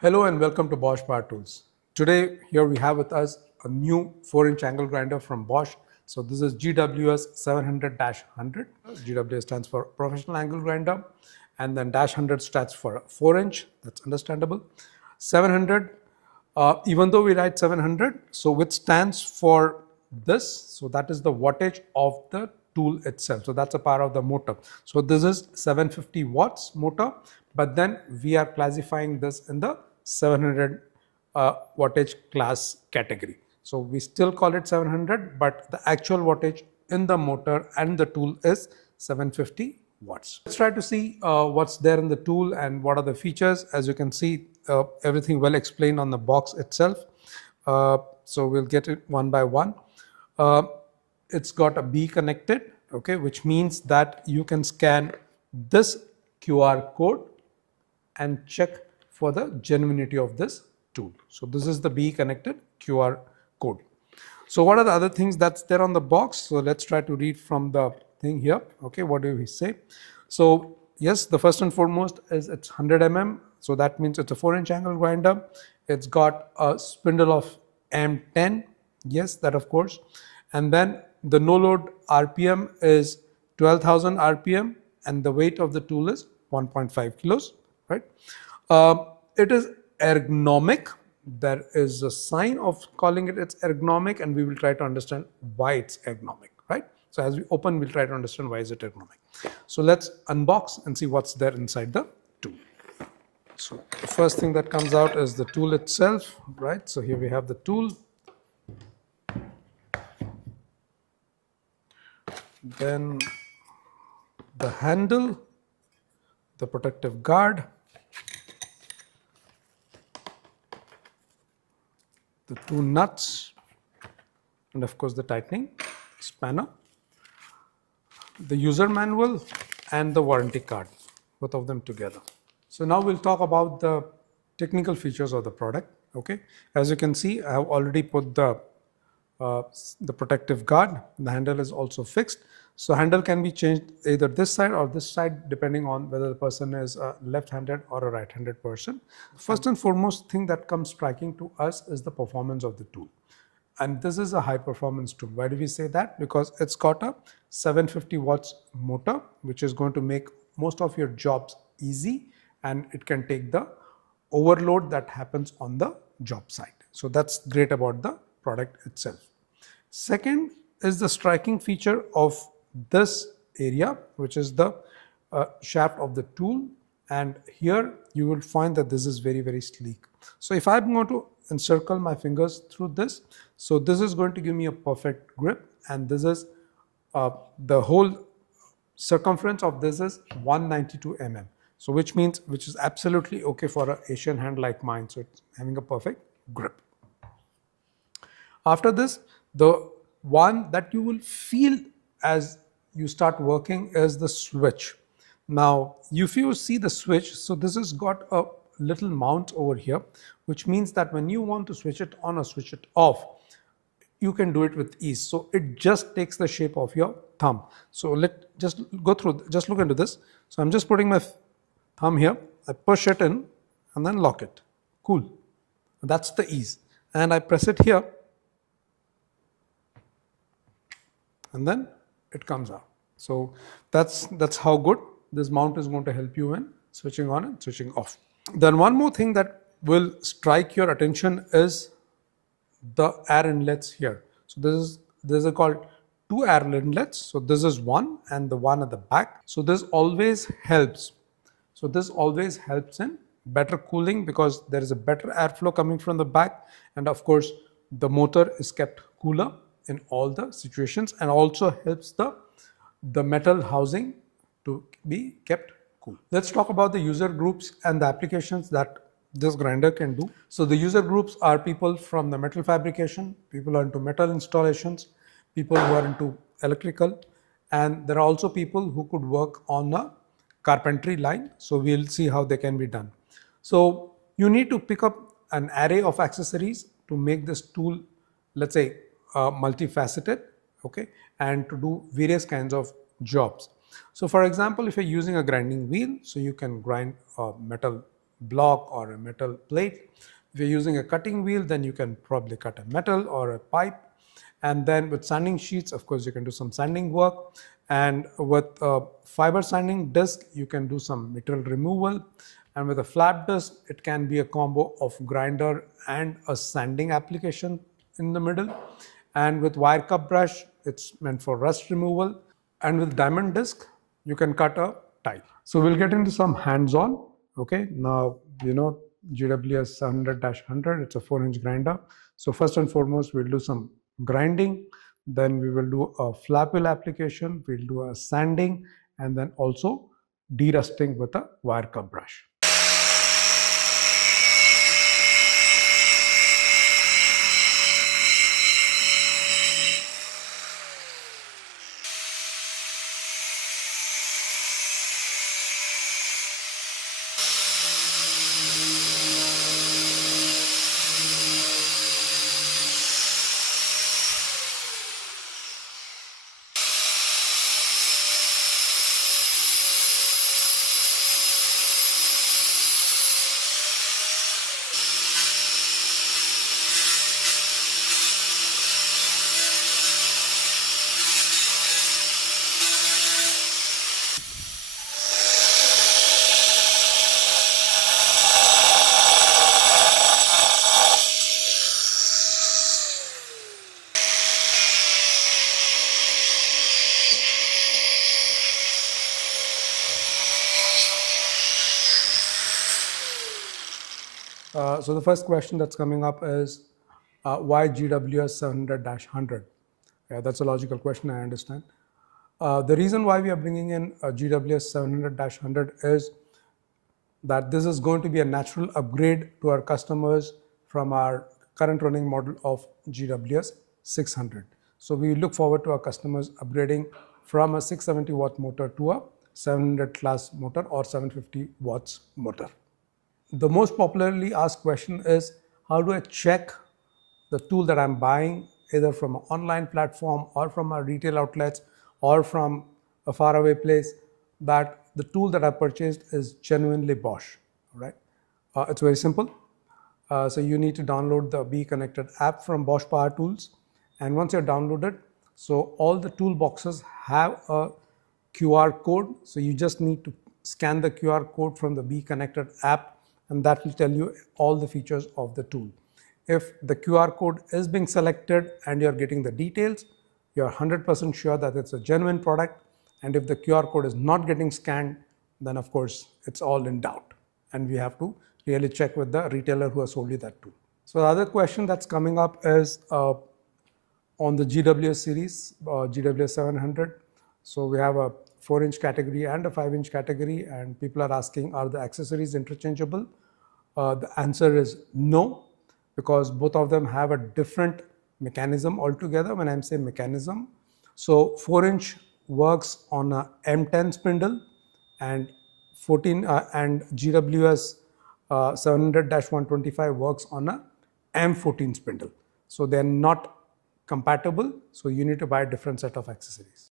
Hello and welcome to BOSCH Power Tools. Today here we have with us a new 4-inch angle grinder from BOSCH. So this is GWS 700-100. GWS stands for Professional Angle Grinder, and then -100 stands for 4-inch. That's understandable. 700, even though we write 700, so which stands for this, so that is the wattage of the tool itself. So that's a power of the motor. So this is 750 watts motor, but then we are classifying this in the 700 wattage class category. So we still call it 700, but the actual wattage in the motor and the tool is 750 watts. Let's try to see what's there in the tool and what are the features. As you can see, everything well explained on the box itself. So we'll get it one by one. It's got a B connected, okay, which means that you can scan this QR code and check for the genuinity of this tool. So this is the B connected QR code. So what are the other things that's there on the box? So let's try to read from the thing here. Okay, what do we say? So yes, the first and foremost is it's 100 mm. So that means it's a 4-inch angle grinder. It's got a spindle of M10. Yes, that of course. And then the no load RPM is 12,000 RPM and the weight of the tool is 1.5 kilos, right? It is ergonomic. There is a sign of calling it it's ergonomic, and we will try to understand why it's ergonomic, right? So as we open, we'll try to understand why is it ergonomic. So let's unbox and see what's there inside the tool. So the first thing that comes out is the tool itself, right? So here we have the tool. Then the handle, the protective guard, the two nuts, and of course the tightening spanner, the user manual, and the warranty card, both of them together. So now we'll talk about the technical features of the product. Okay, as you can see, I have already put the protective guard. The handle is also fixed. So handle can be changed either this side or this side depending on whether the person is a left-handed or a right-handed person. First and foremost thing that comes striking to us is the performance of the tool. And this is a high performance tool. Why do we say that? Because it's got a 750 watts motor, which is going to make most of your jobs easy, and it can take the overload that happens on the job site. So that's great about the product itself. Second is the striking feature of this area, which is the shaft of the tool, and here you will find that this is very, very sleek. So if I'm going to encircle my fingers through this, so this is going to give me a perfect grip, and this is the whole circumference of this is 192 mm. So which is absolutely okay for an Asian hand like mine. So it's having a perfect grip. After this, the one that you will feel as you start working is the switch. Now, if you see the switch, so this has got a little mount over here, which means that when you want to switch it on or switch it off, you can do it with ease. So it just takes the shape of your thumb. So let's just go through, just look into this. So I'm just putting my thumb here, I push it in and then lock it. Cool. That's the ease. And I press it here, and then it comes out. So that's how good this mount is going to help you in switching on and switching off. Then one more thing that will strike your attention is the air inlets here. So this is called two air inlets. So this is one and the one at the back. So this always helps. So this always helps in better cooling because there is a better airflow coming from the back, and of course the motor is kept cooler in all the situations, and also helps the metal housing to be kept cool. Let's talk about the user groups and the applications that this grinder can do. So the user groups are people from the metal fabrication, people who are into metal installations, people who are into electrical, and there are also people who could work on a carpentry line. So we'll see how they can be done. So you need to pick up an array of accessories to make this tool, let's say, multifaceted, okay, and to do various kinds of jobs. So for example, if you're using a grinding wheel, so you can grind metal block or a metal plate. If you're using a cutting wheel, then you can probably cut a metal or a pipe. And then with sanding sheets, of course, you can do some sanding work. And with a fiber sanding disc, you can do some material removal. And with a flat disc, it can be a combo of grinder and a sanding application in the middle. And with wire cup brush, it's meant for rust removal. And with diamond disc, you can cut a tile. So we'll get into some hands-on. Okay, now GWS 700-100, it's a 4-inch grinder. So first and foremost, we'll do some grinding, then we will do a flap wheel application, we'll do a sanding, and then also derusting with a wire cup brush. So the first question that's coming up is why GWS 700-100? Yeah, that's a logical question, I understand. The reason why we are bringing in GWS 700-100 is that this is going to be a natural upgrade to our customers from our current running model of GWS 600. So we look forward to our customers upgrading from a 670 watt motor to a 700 class motor or 750 watts motor. The most popularly asked question is, how do I check the tool that I'm buying either from an online platform or from our retail outlets or from a faraway place that the tool that I purchased is genuinely Bosch, right? It's very simple. So you need to download the Be Connected app from Bosch Power Tools. And once you're downloaded, so all the toolboxes have a QR code. So you just need to scan the QR code from the Be Connected app, and that will tell you all the features of the tool. If the QR code is being selected and you're getting the details, you're 100% sure that it's a genuine product. And if the QR code is not getting scanned, then of course it's all in doubt. And we have to really check with the retailer who has sold you that tool. So the other question that's coming up is on the GWS series, GWS 700. So we have a 4-inch category and a 5-inch category, and people are asking, are the accessories interchangeable? The answer is no, because both of them have a different mechanism altogether. When I'm saying mechanism, so 4-inch works on a M10 spindle, and GWS 700-125 works on a M14 spindle. So they're not compatible, so you need to buy a different set of accessories.